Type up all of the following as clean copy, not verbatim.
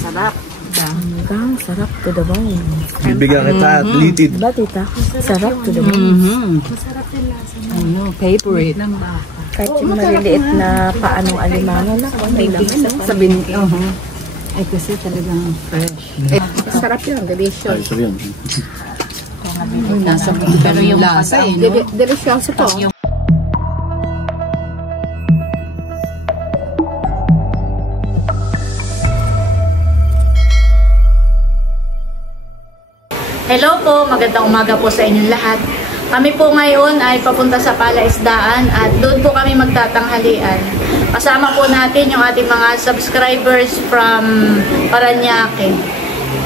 Sarap. Hanggang sarap to the bone. Bibigyan kita at litid. Diba, tita? Sarap to the bone. Masarap yung lasa. Ano, favorite. Ng baka. Kahit yung maliliit na paanong alimango na. Sabihin, ay kasi talagang fresh. Sarap yun, delicious. Ay, sabi yun. Nasa pero yung lasa eh, no? Delicious po. Hello po, magandang umaga po sa inyong lahat. Kami po ngayon ay papunta sa Palaisdaan at doon po kami magtatanghalian. Kasama po natin yung ating mga subscribers from Paranaque.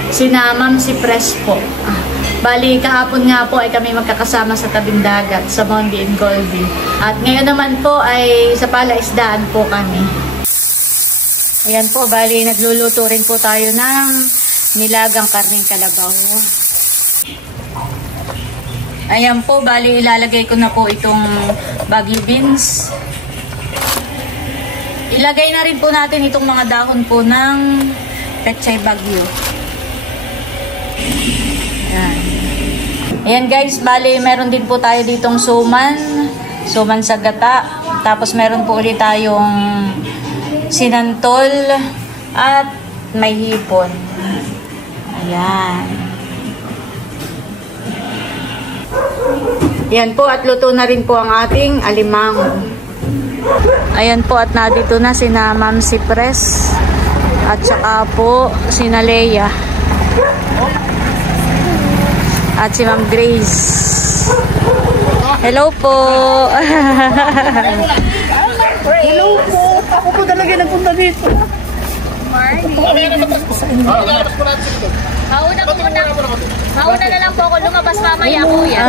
Sina Ma'am si Press po. Bali, kahapon nga po ay kami magkakasama sa tabing dagat sa Mondi and Goldie. At ngayon naman po ay sa Palaisdaan po kami. Ayan po, bali nagluluto rin po tayo ng nilagang karning kalabaw. Ayan po, bali ilalagay ko na po itong bagyo beans. Ilagay na rin po natin itong mga dahon po ng pechay bagyo. Ayan. Ayan guys, bali meron din po tayo ditong suman sa gata. Tapos meron po ulit tayong sinantol at may hipon. Ayan. Ayan po, at luto na rin po ang ating alimango. Ayan po, at nandito na sina Ma'am si Press at saka po sina Leia at si Ma'am Grace. Hello po. Hello po. Ako po talaga nagpunta dito. Mauna na lang po ako lumabas mamaya po yan.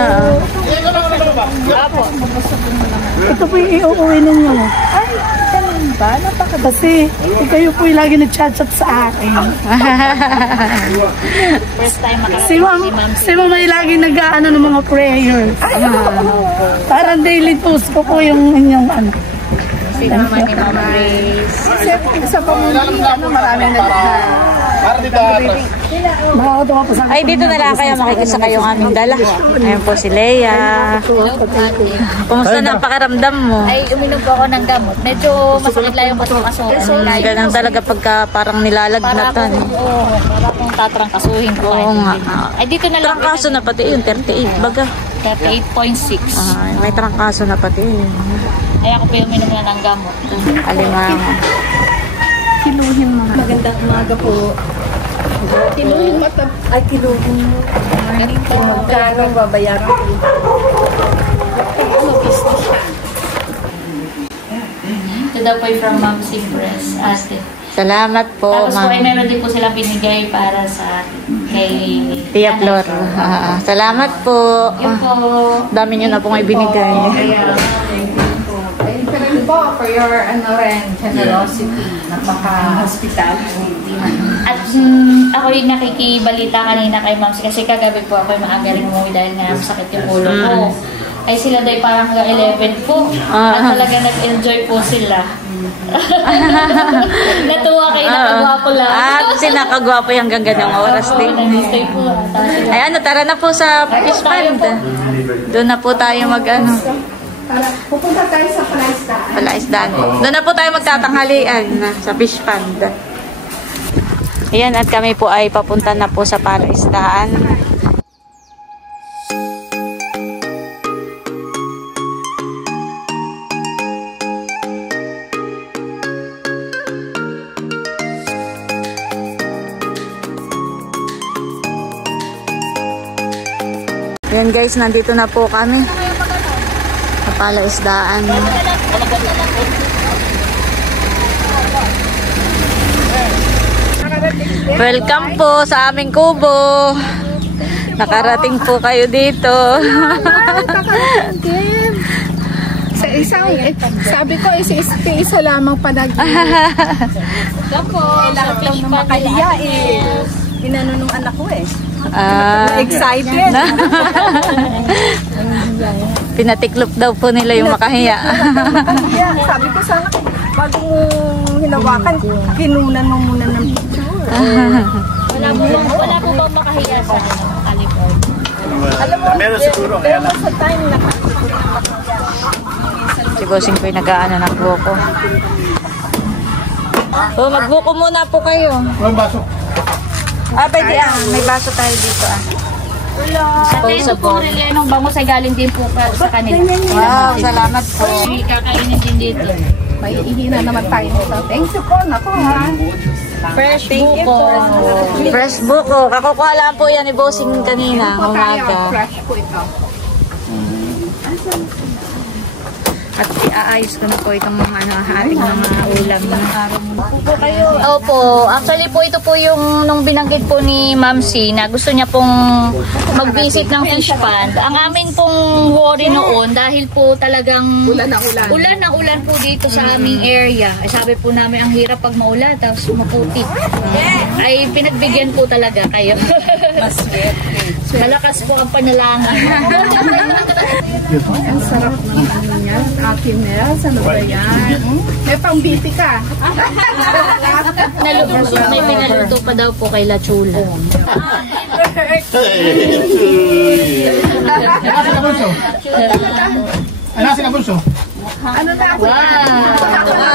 Ito po yung iuuwi ninyo. Ay, ganun ba? Kasi kayo po yung lagi nag-chat-chat sa akin. First time makarating Si Mama yung lagi nag-ano ng mga prayers. Parang daily post ko po yung inyong ano. si Mama ni Mama Grace. Isa po maraming Ay, dito na lang kayo makikita kayo ng aming dala. Ayan po si Leia. Kumusta na ang pakiramdam mo? Ay, uminom po ako ng gamot. Medyo masakit lang yung kaso. Ganun talaga pagka parang nilalagnatan. Oo, para kung tatrangkasuhin ko. Oo nga. Ay, dito na lang. Trangkaso na pati yun, 38 baga. 38.6. May trangkaso na pati yun. Ay, ako po yung uminom na ng gamot. Alimango. kiluhin mo. Magandang umaga po. Kiluhin mo. Ay, kiluhin mo. Magkano babayaran ko? Ano business siya? Ito daw po from Ma'am Press. Ate. Salamat po, Tapos po ma'am. ay meron din po silang binigay para sa kay Tia Flor. Salamat po. Yun po. Dami nyo na pong ibinigay. Thank you po for your generosity. Napaka-hospitality. At ako yung nakikibalita kanina kay Ma'am kasi kagabi po ako yung maaga rin umuwi dahil nga sakit yung ulo ko. Ay sila daw parang hanggang 11 po. At talaga nag-enjoy po sila. Natuwa kayo, nakagwapo lang. At sinakagwapo yung hanggang ganyang oras din. Nag-stay po. Ay ano, tara na po sa fish pond. Doon na po tayo mag-ano. Pupunta tayo sa Palaisdaan. Palaisdaan po. Doon na po tayo magtatanghalian sa fish pond. Ayan, at kami po ay papunta na po sa Palaisdaan. Ayan guys, nandito na po kami sa Palaisdaan. Welcome po sa aming kubo. Nakarating po kayo dito. Sa isang, sabi ko, isa lamang panag. Opo, Lahat lang ng makahiya eh. Inano nung anak ko eh. Excited. Pinatiklop daw po nila yung makahiya. Sabi ko sana, bago mo hinawakan, kinunan mo muna ng picture. Wala po bang makahiya sa California? Meron siguro. Kaya lang. Si Bossing po yung nag-aano ng buko. So, magbuko muna po kayo. Walang baso. Pwede may baso tayo dito At ito po, Rellenong bangus ay galing din po sa kanila. Wow, salamat po. Kakainin din dito. May ihina naman tayo nito. Thank you po. Naku ha. Fresh buko. Fresh buko. Kakukuha lang po yan ni Bossing kanina, Po tayo. umaga. Fresh po ito. At iaayos ko na po itong mga ating mga ulam. Opo. Actually po, ito po yung nung binanggit po ni Ma'am C na gusto niya pong mag-visit ng fish pond. Ang amin pong worry noon dahil po talagang Ulan na ulan. ulan na ulan po dito sa aming area. Ay sabi po namin ang hirap pag maulan tapos maputik. Ay pinagbigyan po talaga kayo. Malakas po ang panalangin. Ang sarap naman niya. Akin Nels, ano ba yan? May pang-biti ka. May pinaluto pa daw po kay La Chula. Ano sila bunso? Ano na ako?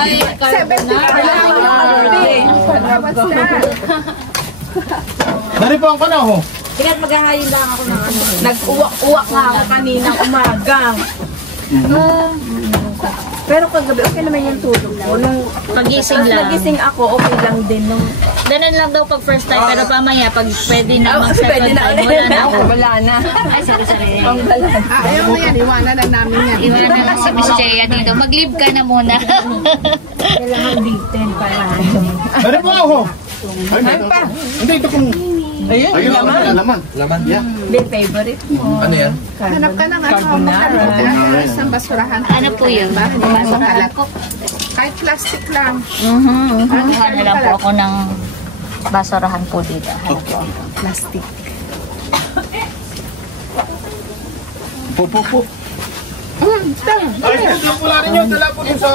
Ay, 70 ka lang. Pagkabas na. Dari po ang panaho. Nag-uwak nga ako kaninang umaga. Pero kagabi, okay naman yung tulog ko. Nung pagising lang. nagising ako, okay lang din. Nung Ganun lang daw pag first time, pero pamaya pag pwede na mag-second time, wala na ako. wala na. Ay, sorry. Ayaw mo yan, iwanan lang namin yan. Iwanan lang si Miss Chea dito. Mag-leave ka na muna. Kailangan dito para. Dari po ako. Ay pa. Hindi, ito kung... Ayun, laman. Laman, yeah. Hindi, favorite mo. Ano yan? Hanap ka ng ano, sa basurahan. Ano po yun? Hindi mo kalat. Kahit plastic lang. Kuha na lang po ako ng basurahan po dito. Plastic. Po. Ay, ito po lang rin yun. Dala po din sa...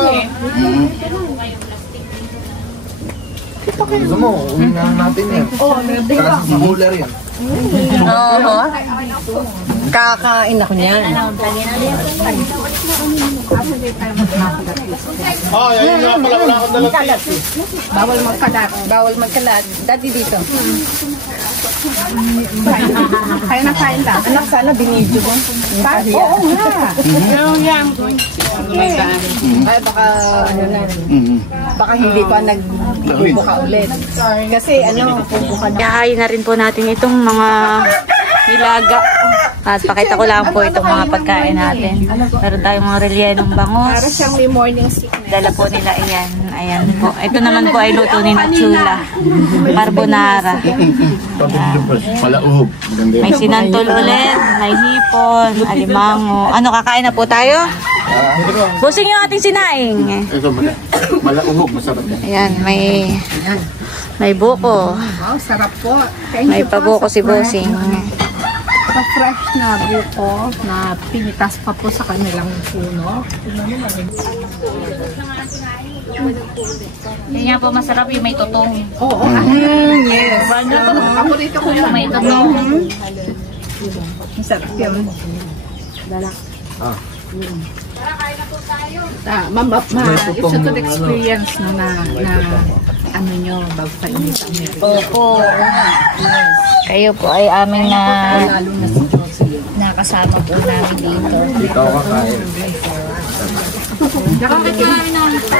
Gusto mo, uwi na natin yan. Oo, di ba? Mamular yan. Oo. Kakain ako niyan. Yan nga pala. Wala akong dala. Bawal magkalat. Bawal magkalat. Dati dito. Kaya na kain lang. Anak, sana binidyo mo. Oo nga. Yung ay, baka, ano na, baka hindi pa nagbubuka ulit. Kasi, pubuka na. Ihahayin na rin po natin itong mga nilaga. At pakita ko lang po itong mga pagkain natin. Meron tayong mga rellenong Para bangus. siyang may morning sickness. Dala po nila iyan. Ayan po. Ito naman po ay luto ni Chula. Carbonara. Palauhog. Maganda May sinantol ulit. May hipon. Alimango. Ano, kakain na po tayo? Busing yung ating sinaing. Ito, malauhog. Masarap yan. Ayan, may buko. Wow, sarap po. Thank May you po pabuko sa si Busing. Sa fresh na buko na pinitas pa po sa kanilang puno. Yan nga po masarap yung may tutong. Oo. Yes. Paborito ko yan. May tutong. Masarap yun. It's a good experience na ano nyo, bago pa init ang meron. Opo. Kayo po ay aming Lalo na si Josie. nakasama po namin dito. Ikaw kakain. Nakakakain namin po.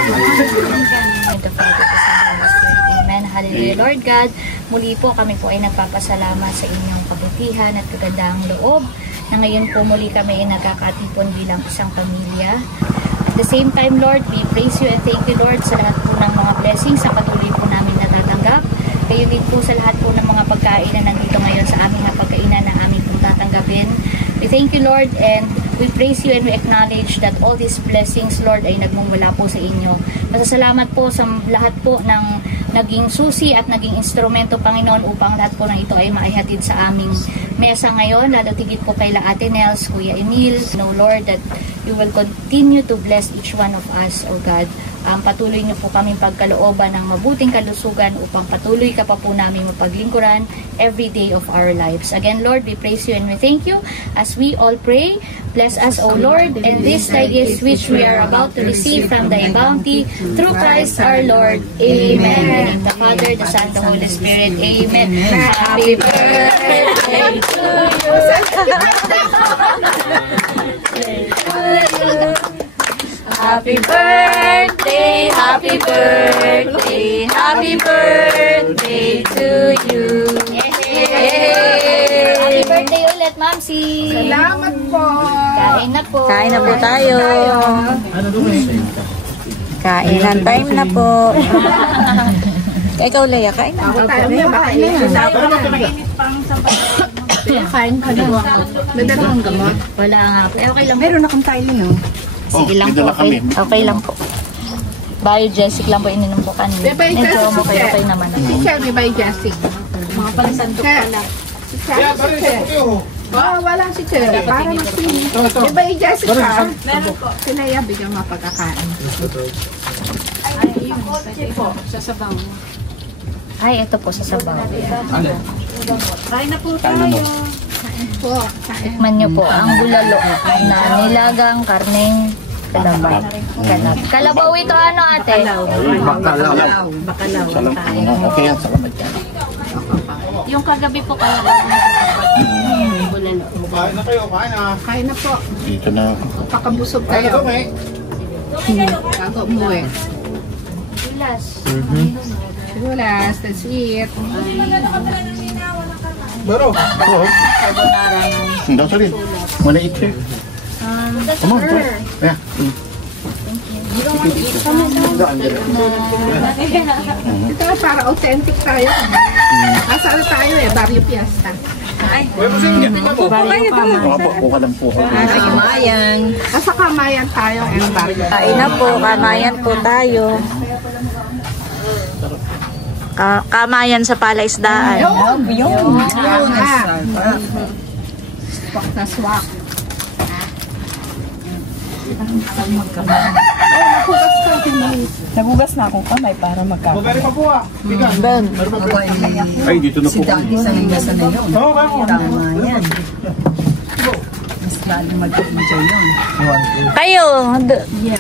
Amen. Hallelujah, Lord God. Muli po kami po ay nagpapasalamat sa inyong kabutihan at kagandahang loob na ngayon po muli kami ay nagkakatipon bilang isang pamilya. At the same time, Lord, we praise you and thank you, Lord, sa lahat po ng mga blessings sa patuloy po namin natatanggap. Kayo din po sa lahat po ng mga pagkain na nandito ngayon sa aming pagkainan na aming po tatanggapin. We thank you, Lord, and we praise you and we acknowledge that all these blessings, Lord, ay nagmumula po sa inyo. Masasalamat po sa lahat po ng naging susi at naging instrumento, Panginoon, upang lahat po ng ito ay maihatid sa aming mesa ngayon. Lalo tigit po kay Ate Nels, Kuya Emil. Know, Lord, that you will continue to bless each one of us, O God. patuloy niyo po kaming pagkalooban ng mabuting kalusugan upang patuloy ka pa po namin mapaglingkuran every day of our lives. Again, Lord, we praise you and we thank you as we all pray. Bless us, O Lord, and this thy gifts which we are about to receive from thy bounty through Christ our Lord. Amen. In the name of the Father, the Son, the Holy Spirit. Amen. Happy birthday to you. Happy birthday, happy birthday, happy birthday to you. Happy birthday ulit, Mamsi. Salamat po. Kain na po. Kain na po tayo. Kainan time na po. Ikaw, Leia, kain na. Kain ka na. Nadala kang gamot. Wala nga po. Okay lang po. Meron akong Tylenol. Sige lang po. Okay lang po. Biogesic lang po ininom po kanina. Medyo okay naman. Si Shelby by Jessic. Mga palasandok pala. Si Shelby. Oh, wala si Shelby. Para masin. Diba yung Jessica? Meron po. Sinaya bigyan mga pagkakain. Ay, ito po sa sabaw. Kain na po tayo. Po. Tikman niyo po ang bulalo na nilagang karneng kalabaw. Kalabaw ito ano, ate? Bakalaw. Okay yan, salamat yan. Yung kagabi po kalabaw. Bulalo. Kain na kayo, kain na. Kain na po. Dito na. Pakabusog kayo. Bago umuwi. Gulas, that's it. Baro. Oo. Hindi ako sarin. Muna ito. Come on. Yeah. Ito para authentic tayo. Asal tayo Barrio Fiesta. Opo, ka lang po. Kamayan. Asa Kamayan tayo and Barrio. Kain na po. Kamayan po tayo. Kamayan sa palaisdaan. Yun. Swak na swak. Nagugas na akong kamay para magkakaroon. Bumeri pa po ah. Ay, dito na po. Oo, Kayo,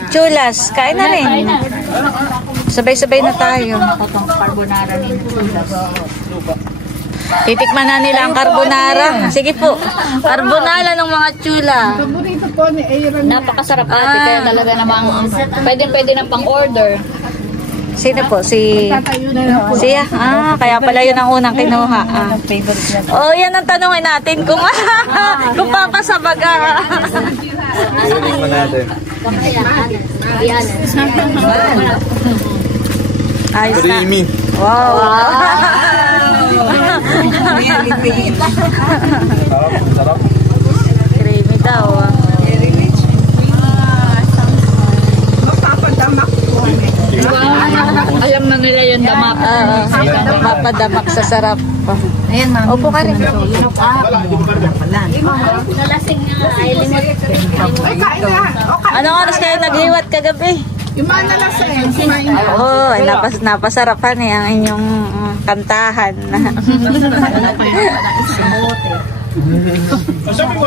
chulas, kain na rin. Sabay-sabay na tayo. Itong carbonara ni Chulas. Titikman na nila ang carbonara. Sige po, carbonara ng mga chula. Paborito po ni Aaron. Napakasarap ate, kaya talaga namang pwede na pang order. Sino po? Si... Tatayo na lang po. Siya? Kaya pala yun ang unang kinuha. Oh, yan ang tanongin natin kung kung papasabaga. Tingnan natin. Ayos na. Creamy. Wow. Sarap. Creamy daw. Mapapadamak po. Alam na nila yung damap. Mapadamak sa sarap. Ayan, ma'am. Opo ka rin. Nalasing nga. Ay, limot. Ay, kain na. Anong oras kayo nagliwat kagabi? Yung mga nalasing. Kumain na. Oo, napasarapan ang inyong kantahan.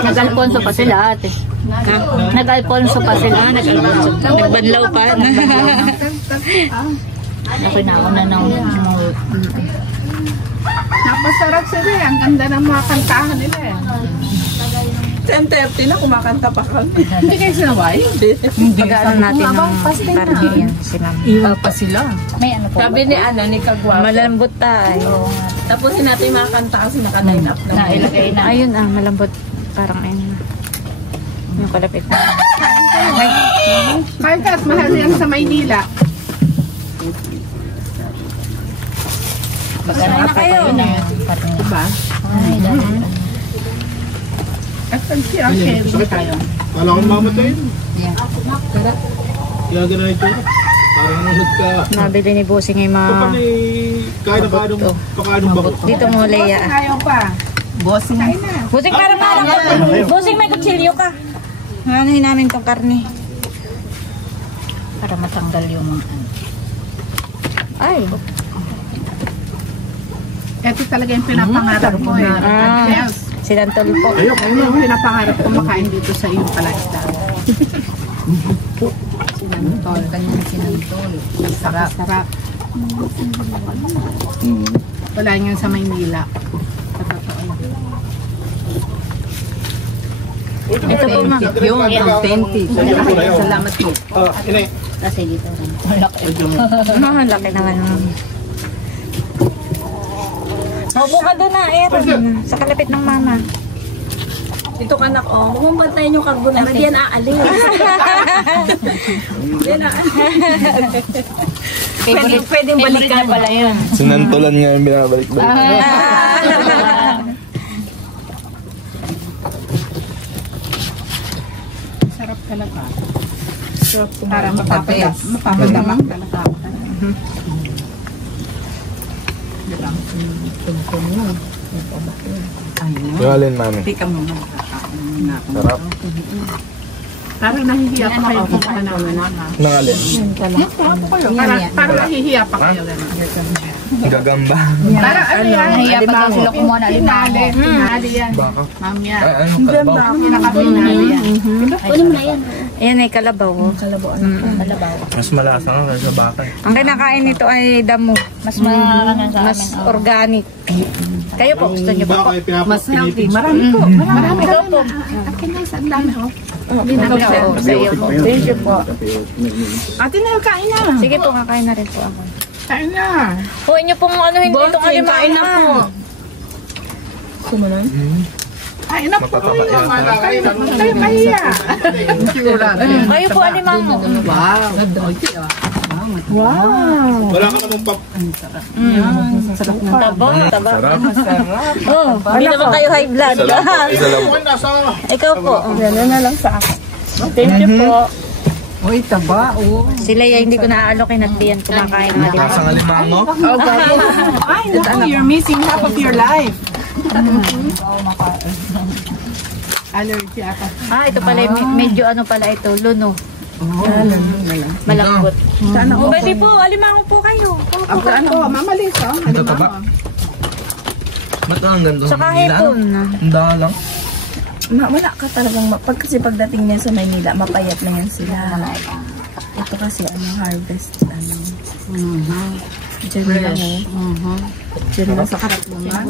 Nag-Alfonso pa sila ate. Nag-Alfonso pa sila. Nagbanlaw pa. Ako na ng Napasarap sila eh. Ang ganda ng mga kantahan nila eh. 10:30 na kumakanta pa kami. Hindi kayo sinaway? Pag-ano natin ng karne yan. Iwa pa sila. may ano po. Sabi ni Kagwa. Malambot tayo. Tapusin natin yung mga kanta kasi naka-line up na. Nailagay na. Ayun malambot. Parang ayun. Yung kalapit na. Kahit at mahal yan sa Maynila. Magkano na kayo? Diba? Ay, dahil. At sharing tayo. Kala ko mamatay. Kaya ganun ito. Parang nagka... Nabili ni Busing yung mga... Kapag kahit na pakanong bakot. Dito mo, Leia. Ayaw pa. Bossing. Kain na. Busing, parang Busing, may kutsilyo ka. Anuhin namin tong karne. Para matanggal yung mga Ay. Ito talaga yung pinapangarap ko eh. Yes. Sinantol po. Yung pinapangarap ko makain dito sa iyong palaisda. Sinantol. Ganyan sinantol. Sarap. Sarap. Wala nga sa Maynila. Sa totoo lang. Ito po ma'am. Yun, authentic. Salamat po. Kasi dito. Malaki naman ma'am. Maupo ka doon na, Aaron. Sa kalapit ng mama. Ito kanak, oh. Mumbantayan yung carbonara. Di yan aalis. Pwedeng balikan. Pala yun. Sinantulan nga yung binabalik-balik. Sarap talaga. Para mapapadamak talaga. Yung alin, mami? Tika mo na. Sarap. Parang nahihiya pa kayo kung naman na. Nang alin? Parang nahihiya pa kayo. Gagamba. Parang ano yan? Nahiya pa daw sila kumuha na Pinali. Pinali yan. Baka. Mamya. Ano, kalabaw? Pinaka-pinali yan. Kunin mo na yan. Ayan ay kalabaw. Kalabaw. Mas malasa nga kaysa baka. Ang kinakain nito ay damo. Mas mas organic. Kayo po, gusto niyo ba po? Mas healthy. Marami po. Marami po. Akin na sa dami ho. Thank you po. Ate na, kain na. Sige po, kakain na rin po ako. Kain na. Huwag niyo pong anuhin itong alimango. Kain na po. Sumunod? Kain na po. Matataba yata. Kayo kahiya. Kayo po alimango. Wow. Wala ka namang pap... Taba. Sarap. Oh, hindi naman kayo high blood. Isa lang. Ikaw po. Yan na lang sa akin. Thank you po. Uy, taba. Sila ay hindi ko naaalok at diyan kumakain ng alimango. Lasang alimango. Ay, no, you're missing half of your life. Allergy ata. Ito pala, medyo ano pala ito, luno. Malambot. Sana Oh, pwede po, alimango po kayo. Ano, mamalis oh. Ano Ito ba? Ba't ang ganda? Sa kahipon. Ang dalang. Wala ka talagang kasi pagdating niya sa Maynila, mapayat na yan sila. Ito kasi harvest, Diyan lang Diyan lang sa karat mo na.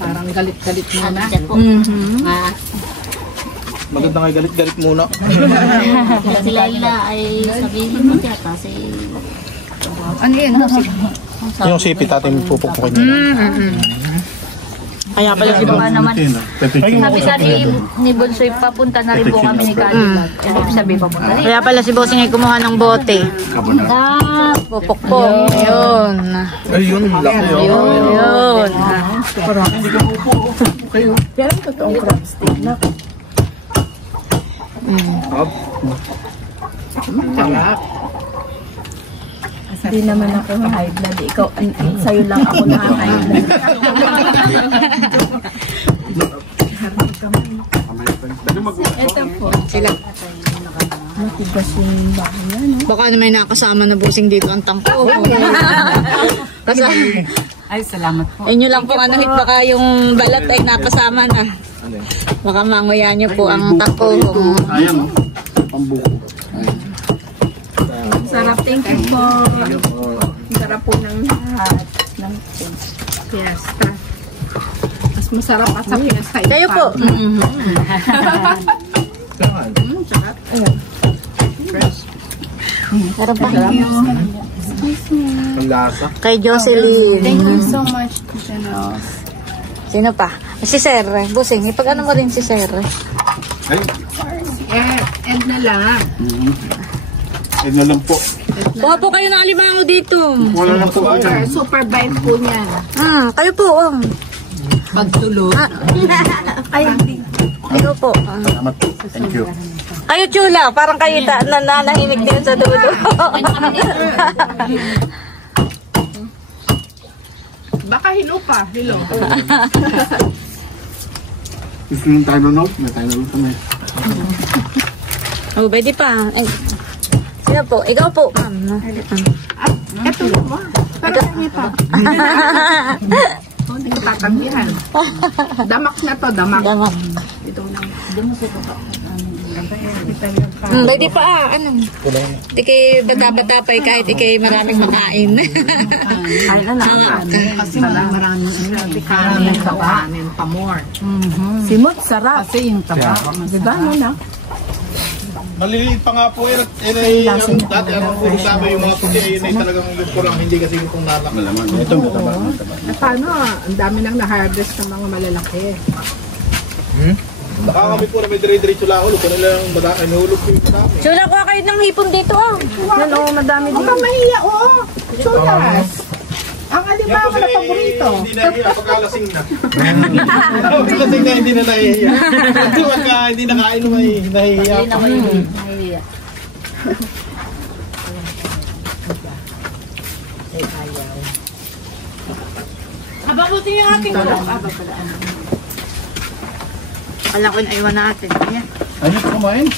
Parang galit-galit mo na. Maganda kayo galit-galit muna. Si Laila ay sabihin mo siya kasi Ano yun? Yung sipit natin pupukpukin nila. Kaya pala si Baka naman. Sabi sa ni Bonsoy, papunta na rin po kami ni Kalibag. Sabi papunta rin. Kaya pala si Bossing ay kumuha ng bote. Pupukpok. Yun. Ayun, laki yun. Yun. Pero totoong crab stick na. Hindi naman ako high blood. Ikaw, sa'yo lang ako na high blood. Ito po. Sila. Matigas yung bahay na, no? Baka na may nakasama na Bossing dito ang tangko. Ay, salamat po. Inyo lang po hit baka yung balat ay nakasama na. Baka manguya nyo po ang tangko. Ayan, pambuko. Sarap, thank you po. Sarap po ng lahat. Ng Fiesta. Mas masarap at sa fiesta. Kayo po. Sarap pa. Ang lasa. Kay Jocelyn. Thank you so much, General. Sino pa? Si Sir. Bossing, ipag-ano mo rin si Sir. Ay, And na lang. ayun na lang po. Kuha po kayo ng alimango dito. Wala lang po. Super bite po niyan. Kayo po. Pagtulog. Ay, kayo po. Salamat po. Thank you. Kayo chula, parang kayo nanahimik din sa dulo. Baka hilo pa. Hilo. Gusto nyo tayo na, no? May tayo na kami. Oh, pwede pa. Ay, Sino po? Ikaw po, ma'am. Ito mo. Pero ito. Hindi ko tatanggihan. Damak na to, damak. Damak. Hindi pa ano. Di kay bata-bata pa kahit ikay maraming makain. Ay, kasi maraming kanin pa more. Simot, sarap. Kasi yung taba. Diba, ano? Maliliit pa nga po yun. Dati ang puro sama yung mga puti ay talagang yung kurang hindi kasi yung kung nalak. Ito ang mataba. Paano? Ang dami nang na-harvest ng mga malalaki. Baka kami po na may dire-diretso lang ulo. Kung nilang madami, nahulog po yung madami. Sula, kuha kayo ng hipon dito, oh. Yan, oh, madami Huwag kang mahiya, oo. Chulas. Ang alimango na paborito. Hindi nahiya pagkalasing na. Pagkalasing na hindi na nahihiya. Pagka hindi nakain naman nahihiya. Hindi naman yung nahihiya. Ababuti yung ating Alam ko na iwan natin. Ayan. Ano ito kumain?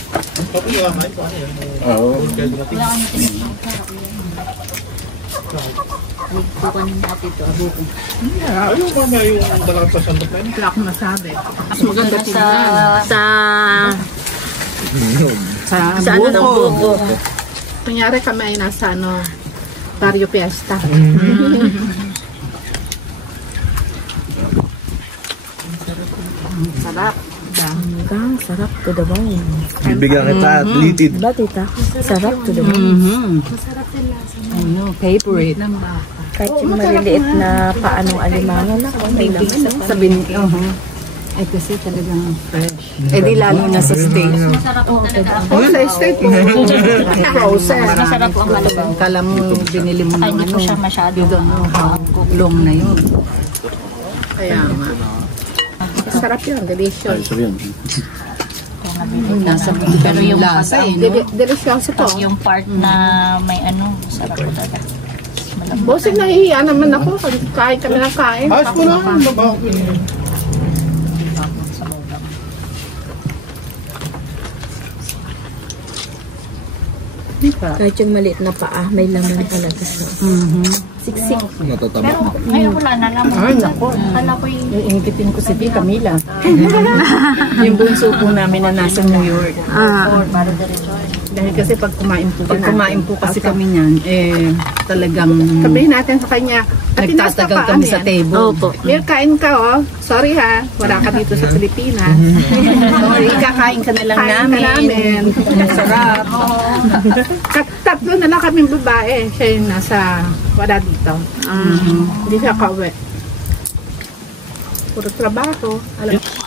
Papi nga kain ko. Oo. Kukunin natin ito, abuko. Ayaw ko na yung dalang pasandok na yun. Wala akong masabi. Mas maganda Sa ano ng buko. Kunyari kami ay nasa Barrio Fiesta. Sarap. Sarap to the bone. Bibigyan kita at litid. Diba, tita? Sarap to the bone. Ano, favorite. Kahit yung maliliit na paanong alimango na, may laman. Sabihin, ay kasi talagang fresh. Eh di lalo na sa steak. Masarap po talaga ako. Oh, sa steak. Frozen. Masarap po ang malabang. Kala mo binili mo Ay, ng hindi po siya masyado. long na yun. Kaya nga. Sarap yun, delicious. Nasa Pero yung lasa eh. Delicious ito. yung part na may ano, masarap po talaga. Bosing nahihiya naman ako. Kain kami ng kain. Ayos ko lang. Kahit yung maliit na paa, may laman talaga siya. Siksik. Pero ngayon wala na lang. Ay, naku. Kala ko yung Iingitin ko si Tia Camila. Yung bunso po namin na nasa New York. para diretso. Dahil kasi pag kumain po kasi kami niyan, eh talagang sabihin natin sa kanya, nagtatagal kami sa table. Opo. Mir, kain ka oh. Sorry ha, wala ka dito sa Pilipinas. Sorry, Kakain ka na lang kain ka namin. Sarap. Tatlo na lang kaming babae. Siya yung wala dito. Hindi siya kauwi. Puro trabaho.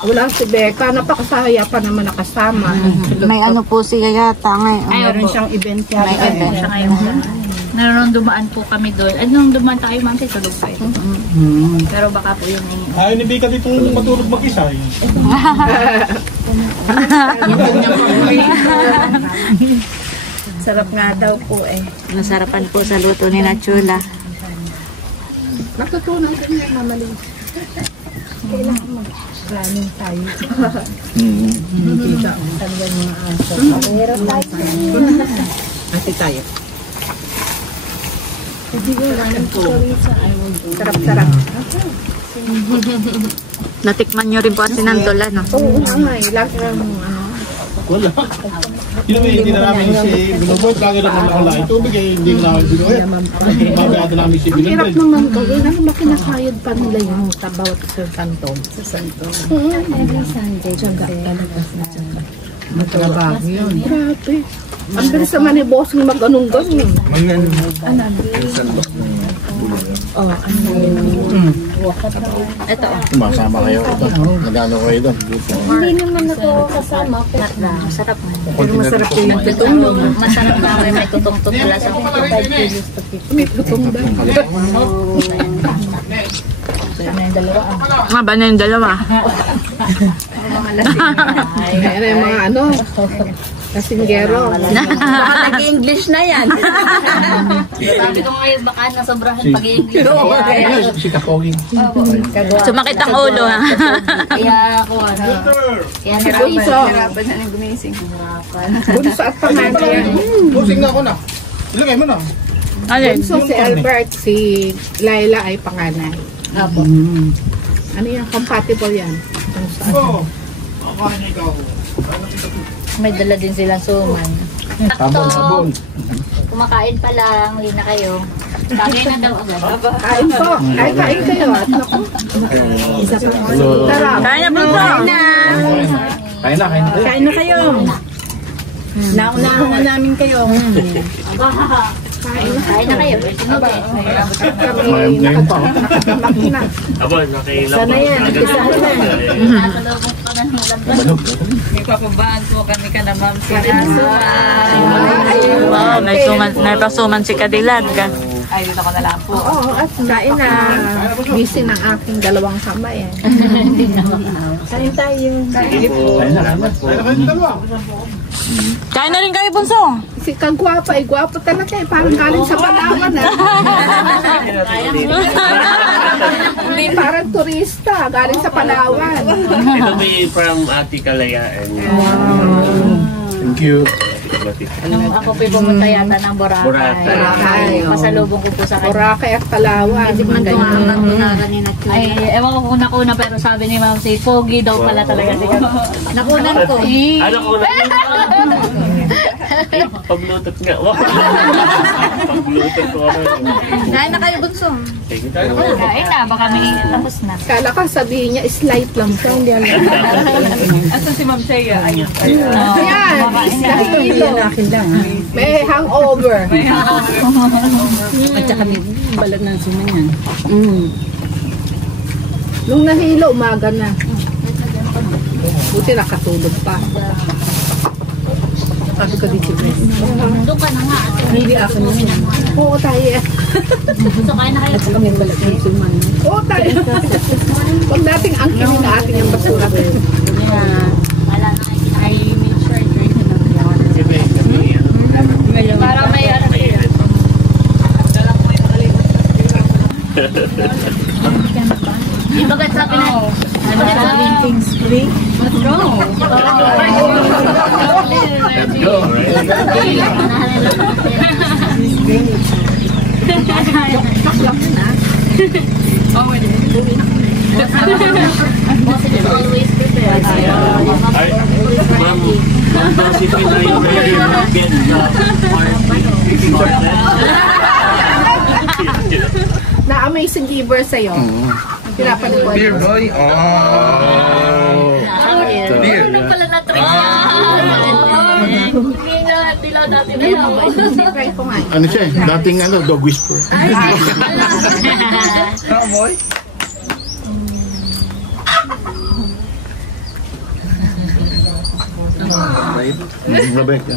Wala si Becca. Napakasaya pa naman nakasama. May ano po siya yata ngayon. Meron siyang event yan. May event. Siya ngayon. Naroon dumaan po kami doon. Ay, nung dumaan tayo, ma'am, sa tulog pa ito. Pero baka po yung Ayaw ni Bika dito matulog mag-isa. Sarap nga daw po eh. Nasarapan po sa luto ni Nachula. Natutunan ko niya mamali. Kailangan mag-planning tayo. Kita ang talagang mga answer. Mahirap tayo. Ati tayo. Sarap-sarap. Natikman nyo rin po at sinantola, no? Oo nga eh. Lagi na Wala. Hindi na namin si Binubot. Lagi na namin wala. Tubig eh, hindi na namin binuhin. Mabayado namin si ang hirap Binubot. naman gawin. Ano ba kinakayad pa nila yung bawat sa kantong? Sa santong. Every Sunday, tsaga talaga sa tsaga. Matrabaho yun. Grabe. Ang bilis naman ni boss ng mag-anong-ganon. Ito. Masama kayo. Nagano kayo doon. Hindi naman ako kasama. Masarap na. Pero masarap yung tutulong. masarap na may tutong-tong wala sa May gutom ba? Nga ba na yung dalawa? Kaya na yung mga ano. Kasinggero. Baka nag-English na yan. Sabi ko ngayon, baka nasobrahan pag-i-English. Si Kapoging. Sumakit ang ulo, ha? Kaya ako, ano. Kaya Bunso. Bunso at pamangkin. Busing na ako na. Ilagay mo na. Alin? Bunso si Albert, si Laila ay panganay. Apo. Ano yan? Compatible yan. Oo. Akain ikaw. may dala din silang suman. Sabon. Kumakain pa lang, hindi na kayo. Sabi na daw agad. Kain po. Kain kayo. At naku. Isa pa. Tara. Kain na po po. Kain na. Kain na kayo. Naunahan na namin kayo. Kain na kayo. Kami nakatamak na. Aba, nakailang. Sana yan. Isahan na. Nakasalubong pa ng maganda. May papabaan po kami ka na ma'am si Wow, may pasuman si Kadilag. Ay, dito ko na lang po. Oo, at kain na. Busy ng aking dalawang kamay. Kain tayo. Kain na kayo dalawa. Kain na rin kayo, Bunso. Si kagwapa, ay gwapo talaga eh. Parang galing sa Palawan Hindi parang turista, galing sa Palawan. Ito may from Ate Kalayaan. Thank you. Nung ako po pumunta yata ng Boracay. Pasalubong ko po sa kanya. Boracay at Palawan. Ay, ewan ko kung nakuna pero sabi ni Ma'am si Pogi daw pala talaga siya. Nakunan ko. Ano ko na? Pag-bluetooth nga. Pag-bluetooth ko ako. Kain na kayo, Bunso. Kain na, baka may tapos na. Kala ka sabihin niya, slight lang siya. Hindi alam. Asan si Ma'am Shea? Ayun. Ayan, dahilo. May hangover. At saka may balat ng suman yan. Nung nahilo, umaga na. Buti nakatulog pa. Sabi ko dito. Doon ka na nga. Hindi ako naman. Oo, tayo. So, kain na kayo. At saka may balat ng suman. Oo, tayo. Huwag nating angkinin na ating ang basura. Wala na kayo. Ay, make sure. Para may ano kayo. Ibagat sa pinag. Ibagat sa things free. Let's go. Let's go. Always prepared. Ay, ma'am, si Pinoy yung Ben Na amazing giver sa'yo. Pinapalipod. Dear boy. Oh. Dear. Ano pala na trick? Hindi nga, tila dati na lang. Try ko nga. Ano siya eh? Dating dog whisper. Boy. Rebecca.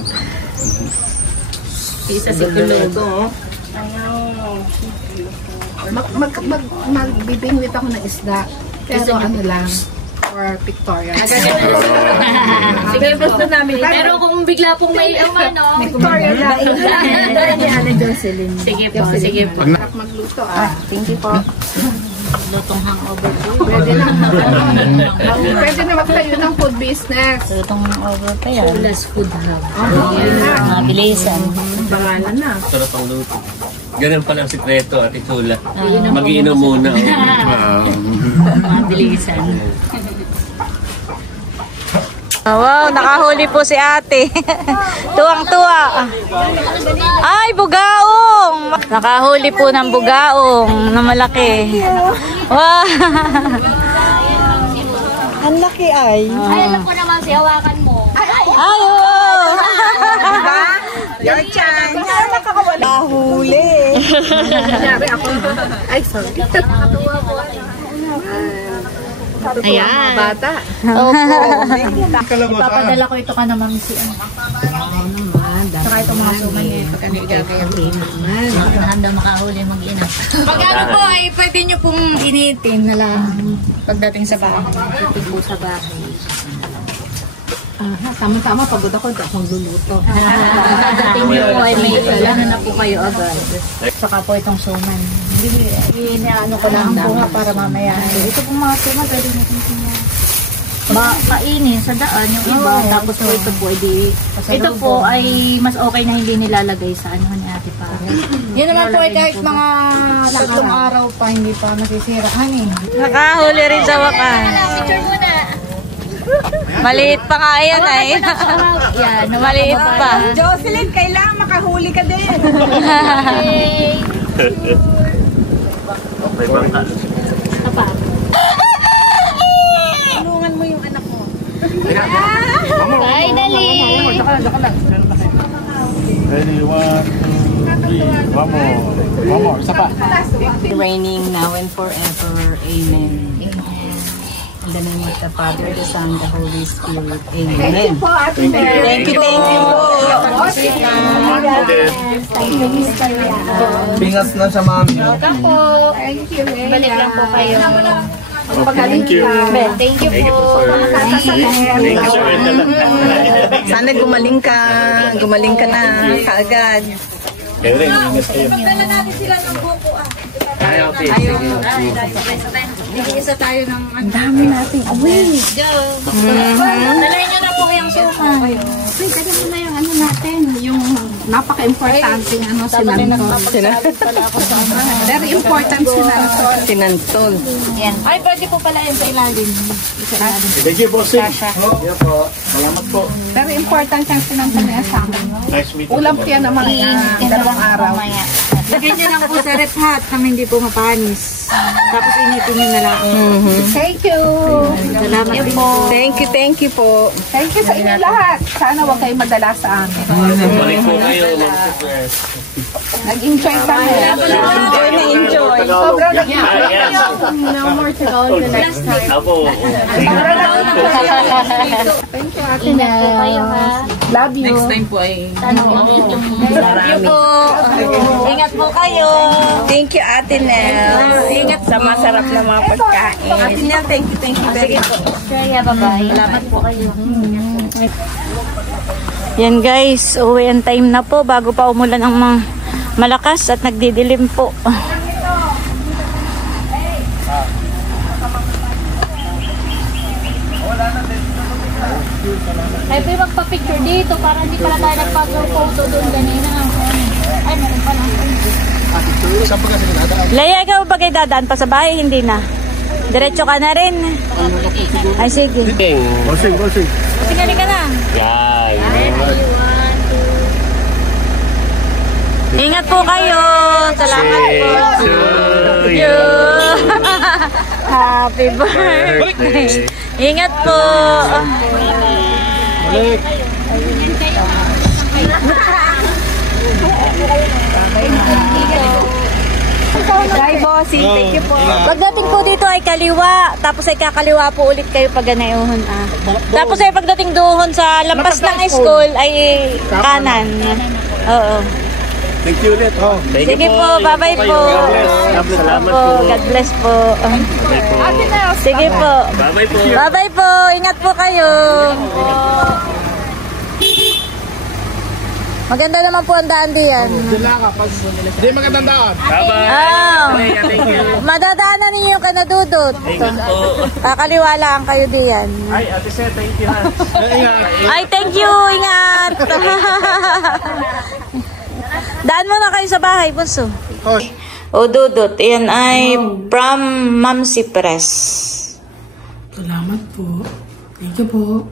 Isa si Kulogo. Magbibingwit ako ng isda. Pero ano lang, for pictorial. Sige, gusto namin. Pero kung bigla pong may ano, Pictorial lang. sige po, sige po. Magluto Thank you po. Lutong hangover po. Pwede na. Pwede na magtayo ng food business. Lutong hangover pa yan. Sulas Food Hub. Mabilisan. Pangalan na. Sarap ang luto. Ganun pala ang sikreto, Ate Tula. Mag-iinom muna. Mabilisan. Wow, nakahuli po si ate. Tuwang-tuwa. Ay, bugaong! Nakahuli po ng bugaong na malaki. Wow! Ang laki ay. Ay, alam ko naman si hawakan mo. Ay, oh! Your chance. Nahuli. Sabi ako. Ay, sorry. Ayan. Mga bata. Papadala ko ito ka naman si ano. Saka itong mga suman niya. Pagka nagagayang naman. Handa makahuli mag-ina. Pag ano po ay pwede nyo pong initin na lang pagdating sa bahay. Ito po sa bahay. Tama-tama, pagod ako, di ako magluluto. Dating niyo po ay may ano na po kayo agad. Saka po itong suman. Ano ko lang po nga para mamaya. Ito po mga suman, pwede natin kainin sa daan yung iba. Tapos po ito po, ito po ay mas okay na hindi nilalagay sa ano ni Ate Pare. Yun naman po ay kahit mga 3 araw pa, hindi pa nasisira. Nakahuli rin sa wakas. Picture muna. Maliit pa nga yan ay. Yan, Maliit pa. Jocelyn, kailangan makahuli ka din. May bangka. Tulungan mo yung anak mo. Finally! Ready, 1, 2, 3. One more. Isa pa. Reigning now and forever. Amen. In the name of the Father, the Son, the Holy Spirit. Amen. Thank you po, Ate Mary. Thank you po. Pingas na sa mami. Welcome po. Thank you. Balik lang po kayo. Thank you. Thank you po. Sana gumaling ka. Gumaling ka na kaagad. Kayo rin, ingas kayo. natin sila ng buko Ay, okay. Isa tayo ng Ang dami natin. Away. Dalayan nyo na po yung suma. Wait, tagyan mo na yung ano natin. Yung napaka-importante sinantol. Very important sinantol. Sinantol. Yan. Ay, pwede po pala yun sa ilalim. Thank you, bossing. Yeah po. Salamat po. Very important yung sinantol niya sa akin. Nice meeting. Ulam kaya naman 2 araw. Lagyan niyo lang po sa rep hat kami hindi po mapanis. Tapos initin niyo na lang. Thank you. Salamat po. Thank you po. Thank you sa inyo lahat. Sana huwag kayo madala sa amin. Balik po kayo, Ma'am Super. Nag-enjoy kami. Enjoy na enjoy. Sobrang nag-enjoy kayo. No more to go the next time. Ako. Sobrang nag-enjoy. Thank you, Ate Ingat po Nel. kayo ha. Love you. Sana ulit yung Love you po. Ingat po kayo. Thank you, Ate Nel. Ingat sa masarap na mga pagkain. Ate Nel, thank you very much. Kaya bye-bye. Salamat po kayo. Yan guys, uwi ang time na po bago pa umulan ang mga malakas at nagdidilim po. Ay, pwede magpa-picture dito para hindi pala tayo nagpag-photo doon ganina. Ay, meron pa lang. Leia, ikaw ba kayo dadaan pa sa bahay? Hindi na. Diretso ka na rin. Ay, sige. Bossing. Tingali ka na. Yan. Ingat po kayo. Salamat po. You. Happy birthday. Ingat po. Balik. Bye, bossing. Thank you po. Pagdating po dito ay kaliwa. Tapos ay kakaliwa po ulit kayo pag ganayuhon. Tapos ay pagdating doon sa lampas ng school ay kanan. Oo. Thank you ulit. Sige po, bye-bye po. Salamat Po, po. God bless po. Sige po. Bye-bye po. Bye-bye po. Ingat po kayo. Maganda naman po ang daan diyan. Hindi magandang daan. Bye-bye. Oh. Thank you. Madadaanan ninyo yung kanadudot. Ingat po. Kakaliwa lang kayo diyan. Ay, Ate Seth, thank you ha. Ay, thank you. Ingat. Daan muna kayo sa bahay, Bunso. O, Dudot. Yan ay from Ma'am Cypress. Salamat po. Thank you po.